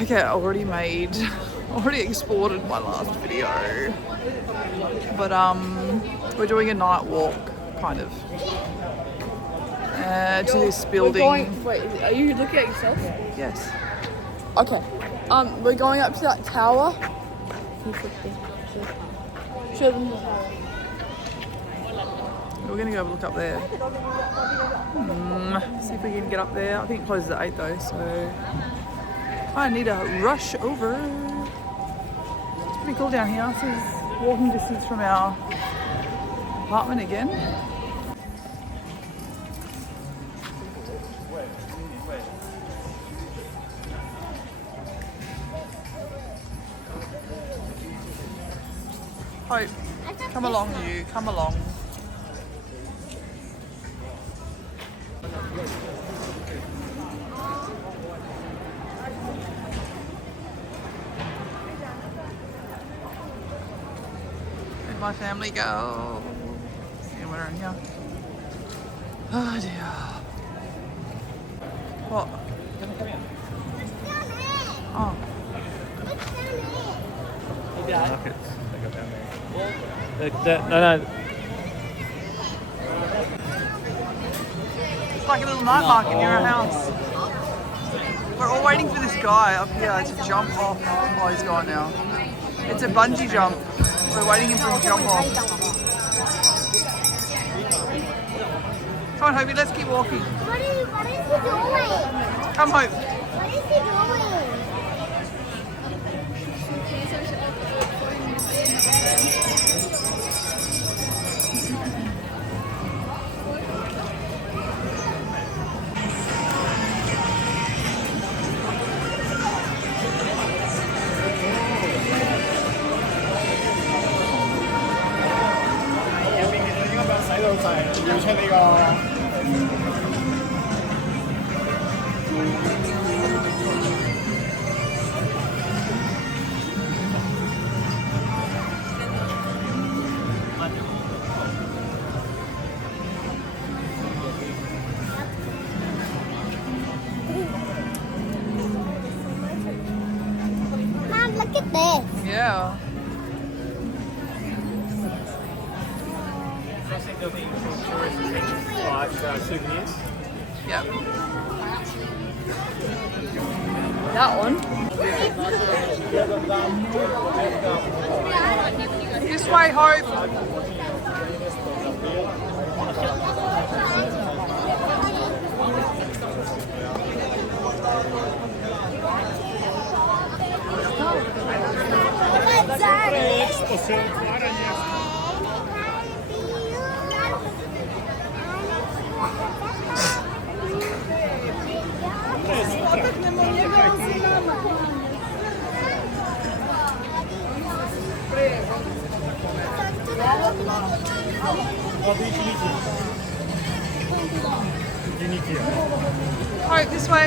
Okay, I already exported my last video. But we're doing a night walk, kind of. To this building. Wait, are you looking at yourself? Yes. Okay. We're going up to that tower. Show them the tower. We're gonna go look up there. See if we can get up there. I think it closes at 8 though, so I need to rush over. It's pretty cool down here. This is walking distance from our apartment again. Hope, come along you, come along. Where'd my family go? See we're in here. Oh dear. What? Oh. No. It's like a little night market near our house. We're all waiting for this guy up here to jump off. Oh, he's gone now. It's a bungee jump. We're waiting for him to jump off. Come on, Hobie, let's keep walking. What is he doing? Come, Hope. What is he doing? Mom, look at this. Yeah. Souvenirs. Yep. That one. This way, Hope. Hope, this way.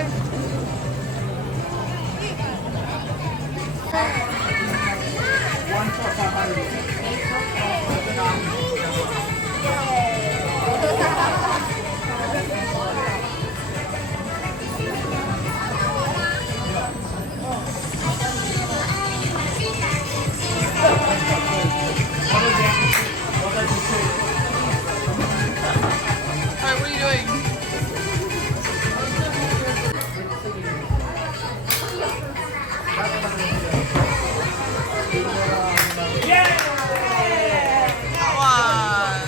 Hope, what are you doing? Come on,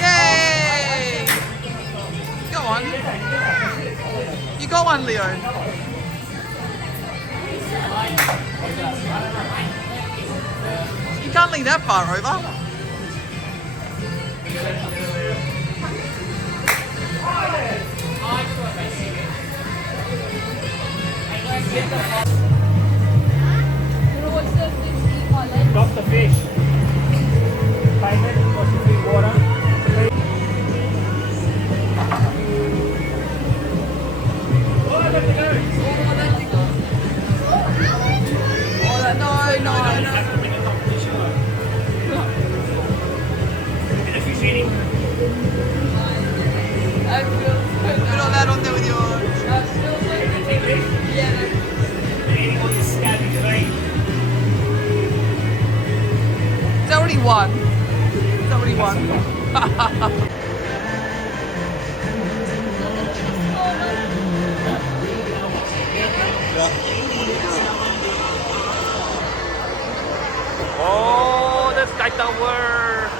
Yay! Go on. You got one, Leo. You can't lean that far over. Drop the fish. Paint it, wash it with water. You're not allowed on there with yours. It's already won. It's already won. Oh, the Sky Tower.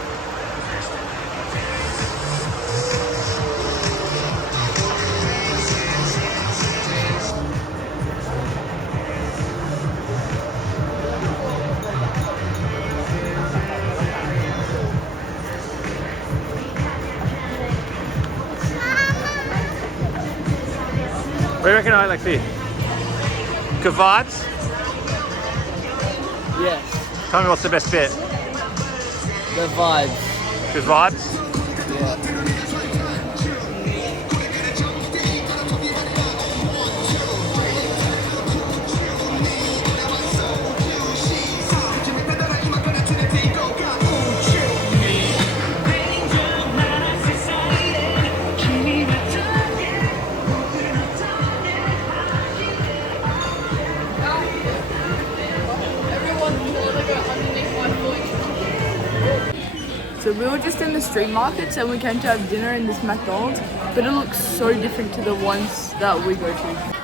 What do you reckon I like the good vibes? Yes, Tell me what's the best bit. the vibes. Good vibes? Yeah. So we were just in the street markets and we came to have dinner in this McDonald's, but it looks so different to the ones that we go to.